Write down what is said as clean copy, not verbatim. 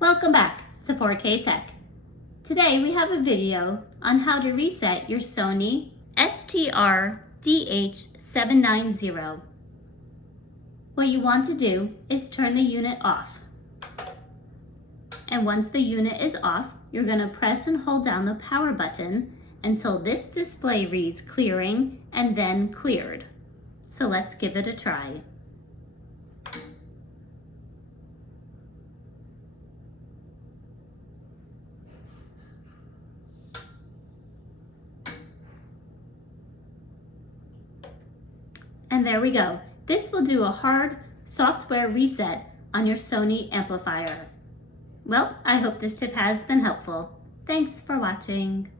Welcome back to 4K Tech. Today we have a video on how to reset your Sony Str-Hd790. What you want to do is turn the unit off. And once the unit is off, you're going to press and hold down the power button until this display reads clearing and then cleared. So let's give it a try. And there we go. This will do a hard software reset on your Sony amplifier. Well, I hope this tip has been helpful. Thanks for watching.